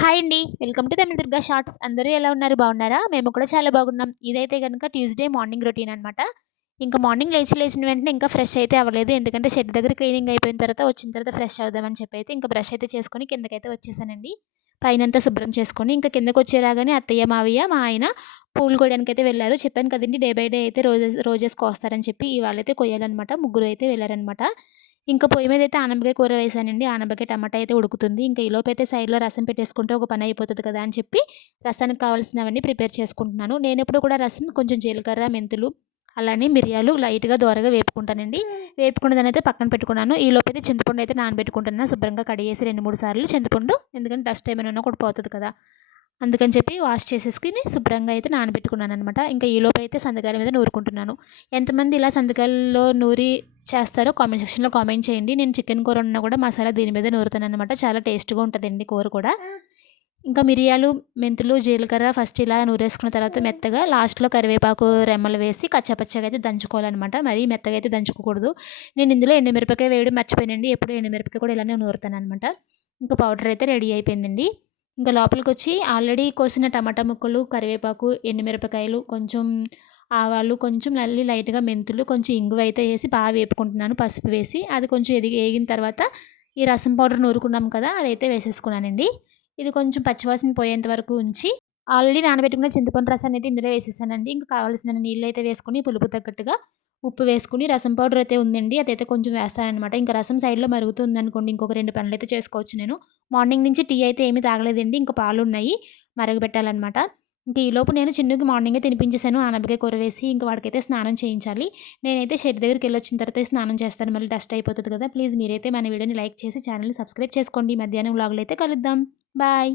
Hi అండి. Welcome to Tamil Durga shorts. అందరూ ఎలా ఉన్నారు? బాగున్నారా? మేము కూడా చాలా బాగున్నాం. ఇదైతే గనుక ట్యూస్‌డే మార్నింగ్ రొటీన్ అనమాట. ఇంకా మార్నింగ్ లేచిన వెంటనే ఇంకా ఫ్రెష్ అయితే అవ్వలేదు. ఎందుకంటే షెడ్ దగ్గర క్లీనింగ్ అయిపోయిన తర్వాత వచ్చిన తర్వాత ఫ్రెష్ అవుదామని చెప్పి అయితే ఇంకా బ్రష్ అయితే చేసుకొని కిందకైతే వచ్చేసానండి. పైనంతా శుభ్రం చేసుకొని ఇంకా కిందకొచ్చే రాగానే అత్తయ్య, మావయ్య, మా ఆయన పూలు కోయడానికైతే వెళ్లారు. చెప్పాను కదండీ డే బై డే అయితే రోజెస్ కోస్తారని చెప్పి ఇవాళైతే కొయ్యాలనమాట. ముగ్గురు అయితే వెళ్లారనమాట. ఇంకా పొయ్యి మీదైతే ఆనపకాయ కూర వేశానండి. ఆనపకాయ, టమాటా అయితే ఉడుకుతుంది. ఇంకా ఈలోపైతే సైడ్‌లో రసం పెట్టేసుకుంటే ఒక పని అయిపోతది కదా అని చెప్పి రసానికి కావాల్సినవన్నీ ప్రిపేర్ చేసుకుంటున్నాను. నేనెప్పుడు కూడా రసం కొంచెం జీలకర్ర, మెంతులు, అలానే మిరియాలు లైట్‌గా దోరగా వేపుకుంటానండి. వేపుకున్న దాన్నయితే పక్కన పెట్టుకున్నాను. ఈలోపైతే చింతపండు అయితే నానబెట్టుకుంటున్నాను. శుభ్రంగా కడిగేసి 2, 3 సార్లు చింతపండు ఎందుకంటే డస్ట్ ఏమైనా ఉన్నా కూడా పోతది కదా! అందుకని చెప్పి వాష్ చేసేసుకొని శుభ్రంగా అయితే నానబెట్టుకున్నాననమాట. ఇంకా ఈలోపైతే సంతకాయల మీద నూరుకుంటున్నాను. ఎంతమంది ఇలా సంతకాయల్లో నూరి చేస్తారో కామెంట్ సెక్షన్‌లో కామెంట్ చేయండి. నేను చికెన్ కూర వండినా కూడా మసాలా దీని మీదే నూరుతాననమాట. చాలా టేస్ట్‌గా ఉంటదండి కూర కూడా. ఇంకా మిరియాలు, మెంతులు, జీలకర్ర ఫస్ట్ ఇలా నూరేసుకున్న తర్వాత మెత్తగా లాస్ట్‌లో కరివేపాకు రెమ్మలు వేసి కచ్చాపచ్చాగా అయితే దంచుకోవాలనమాట. మరీ మెత్తగా అయితే దంచుకోకూడదు. నేను ఇందులో ఎండుమిరపకాయ వేయడం మర్చిపోయానండి. ఎప్పుడు ఎండుమిరపకాయ కూడా ఇలానే నూరుతాననమాట. ఇంకా పౌడర్ అయితే రెడీ అయిపోయిందండి. ఇంకా లోపలికొచ్చి ఆల్రెడీ కోసిన టమాటా ముక్కలు, కరివేపాకు, ఎండుమిరపకాయలు, కొంచెం ఆవాలు, కొంచెం లైట్‌గా మెంతులు, కొంచెం ఇంగువ అయితే ఏసి బాగా వేపుకుంటున్నాను పసుపు వేసి. అది కొంచెం ఏగిన తర్వాత ఈ రసం పౌడర్ నూరుకున్నాం కదా! అదైతే వేసేసుకున్నానండి. ఇది కొంచెం పచ్చివాసన పోయేంత వరకు ఉంచి ఆల్రెడీ నానబెట్టుకున్న చింతపండు రసాన్ని అయితే ఇందులో వేసేసానండి. ఇంకా కావాల్సినన్ని నీళ్ళైతే వేసుకొని పులుపు తగ్గట్టుగా ఉప్పు వేసుకొని రసం పౌడర్ అయితే ఉందండి. అదైతే కొంచెం వేస్తాననమాట. ఇంకా రసం సైడ్‌లో మరుగుతూ ఉందనుకోండి ఇంకొక 2 పనులైతే చేసుకోవచ్చు నేను. మార్నింగ్ నుంచి టీ అయితే ఏమీ తాగలేదండి. ఇంక పాలున్నాయి మరగబెట్టాలనమాట. ఇంక ఈలోపు నేను చిన్నుకి మార్నింగే తినిపించేసాను ఆనపకాయ కూర వేసి. ఇంక వాడికైతే స్నానం చేయించాలి. నేనైతే షెడ్ దగ్గరికెళ్ళొచ్చిన తర్వాత స్నానం చేస్తాను. మళ్ళీ డస్ట్ అయిపోతది కదా! ప్లీజ్ మీరైతే మన వీడియోని లైక్ చేసి ఛానల్‌ని సబ్స్క్రైబ్ చేసుకోండి. మధ్యాహ్నం వ్లాగ్‌లో అయితే కలుద్దాం. బాయ్.